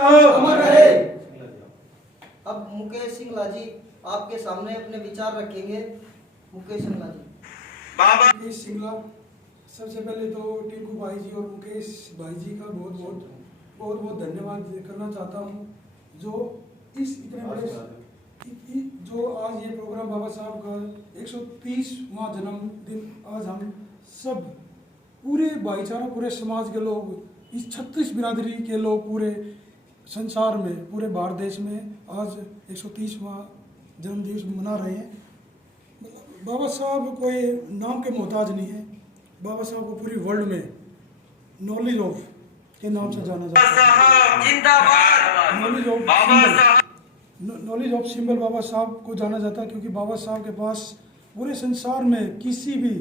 अमर रहे। अब मुकेश सिंगला जी आपके सामने अपने विचार रखेंगे। मुकेश सिंगला जी। मुकेश सिंगला, सबसे पहले तो टिंकू भाई जी और मुकेश भाई जी का बहुत बहुत धन्यवाद करना चाहता हूँ, जो इस इतने बड़े जो आज ये प्रोग्राम बाबा साहब का 130वां जन्मदिन आज हम सब पूरे भाईचारा, पूरे समाज के लोग, इस 36 बिरादरी के लोग पूरे संसार में, पूरे भारत देश में आज 130वां जन्मदिन मना रहे हैं। बाबा साहब कोई नाम के मोहताज नहीं है। बाबा साहब को पूरी वर्ल्ड में नॉलेज ऑफ के नाम से जाना जाता है। नॉलेज ऑफ सिंबल बाबा साहब को जाना जाता है, क्योंकि बाबा साहब के पास पूरे संसार में किसी भी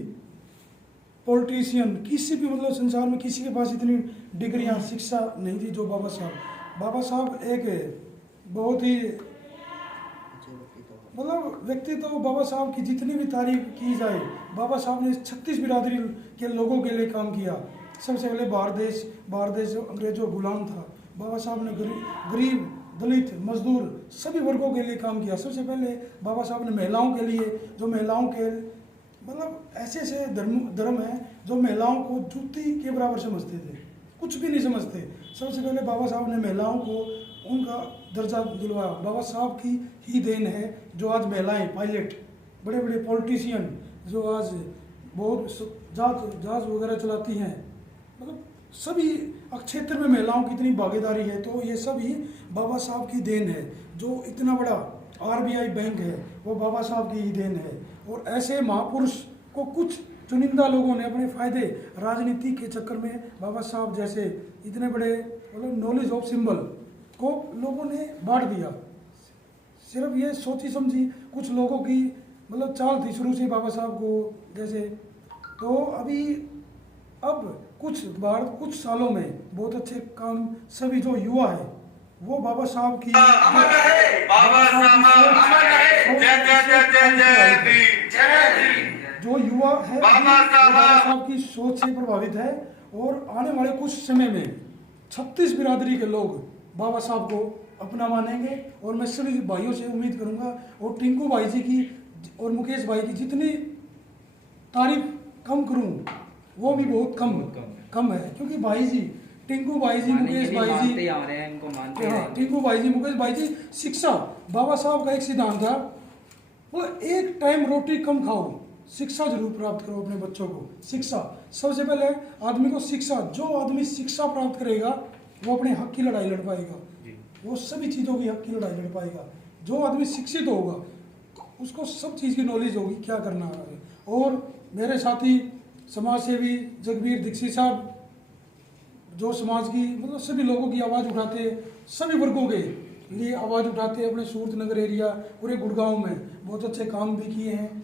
पॉलिटिशियन, किसी भी मतलब संसार में किसी के पास इतनी डिग्रियां, शिक्षा नहीं थी जो बाबा साहब एक बहुत ही मतलब व्यक्ति। तो बाबा साहब की जितनी भी तारीफ की जाए, बाबा साहब ने 36 बिरादरी के लोगों के लिए काम किया। सबसे पहले भारत देश जो अंग्रेजों गुलाम था, बाबा साहब ने गरीब, दलित, मजदूर सभी वर्गों के लिए काम किया। सबसे पहले बाबा साहब ने महिलाओं के लिए, जो महिलाओं के मतलब ऐसे धर्म है जो महिलाओं को जूती के बराबर समझते थे, कुछ भी नहीं समझते। सबसे पहले बाबा साहब ने महिलाओं को उनका दर्जा दिलवाया। बाबा साहब की ही देन है जो आज महिलाएं पायलट, बड़े बड़े पॉलिटिशियन जो आज बहुत जहाज वगैरह चलाती हैं, मतलब सभी क्षेत्र में महिलाओं की इतनी भागीदारी है। तो ये सब ही बाबा साहब की देन है। जो इतना बड़ा RBI बैंक है वो बाबा साहब की ही देन है। और ऐसे महापुरुष को कुछ चुनिंदा लोगों ने अपने फायदे, राजनीति के चक्कर में बाबा साहब जैसे इतने बड़े मतलब नॉलेज ऑफ सिंबल को लोगों ने बांट दिया। सिर्फ ये सोची समझी कुछ लोगों की मतलब चाल थी शुरू से बाबा साहब को जैसे। तो अब कुछ सालों में बहुत अच्छे काम सभी जो युवा है वो बाबा साहब की जो युवा है बाबा साहब की सोच से प्रभावित है। और आने वाले कुछ समय में 36 बिरादरी के लोग बाबा साहब को अपना मानेंगे। और मैं सभी भाइयों से उम्मीद करूंगा, और टिंकू भाई जी की और मुकेश भाई की जितनी तारीफ कम करूं वो भी बहुत कम है, क्योंकि भाई जी, टिंकू भाई जी, मुकेश भाई जी, टिंकू भाई जी, मुकेश भाई जी, शिक्षा बाबा साहब का एक सिद्धांत था, मतलब एक टाइम रोटी कम खाओ, शिक्षा जरूर प्राप्त करो अपने बच्चों को। शिक्षा सबसे पहले आदमी को शिक्षा, जो आदमी शिक्षा प्राप्त करेगा वो अपने हक की लड़ाई लड़ पाएगा, वो सभी चीज़ों की हक की लड़ाई लड़ पाएगा। जो आदमी शिक्षित होगा उसको सब चीज़ की नॉलेज होगी क्या करना है। और मेरे साथी समाज सेवी जगबीर दीक्षित साहब जो समाज की मतलब सभी लोगों की आवाज़ उठाते, सभी वर्गों के लिए आवाज़ उठाते, अपने सूरत नगर एरिया, पूरे गुड़गांव में बहुत अच्छे काम भी किए हैं।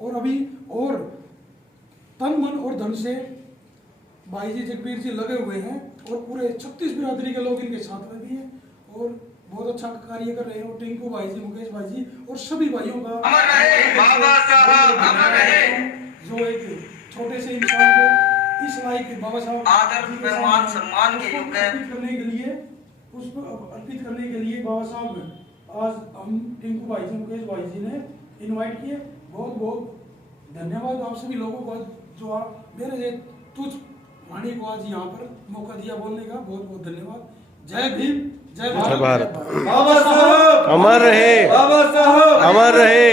और अभी और तन मन और धन से भाई जी जगबीर जी लगे हुए हैं, और पूरे 36 बिरादरी के लोग इनके साथ में भी हैं और बहुत अच्छा कार्य कर रहे हैं। और टिंकू भाई जी, मुकेश भाई जी और सभी भाइयों का जो एक छोटे से इंसान को इस लायक बाबा साहब आदर सम्मान के युग है उसको अर्पित करने के लिए बाबा साहब आज हम टिंकू भाई जी, मुकेश भाई जी ने इनवाइट किए। बहुत धन्यवाद आप सभी लोगों को जो आप मेरे तुझ वाणी को आज यहाँ पर मौका दिया बोलने का। बहुत धन्यवाद। जय भीम, जय भारत। बाबा साहब अमर रहे, बाबा साहब अमर रहे।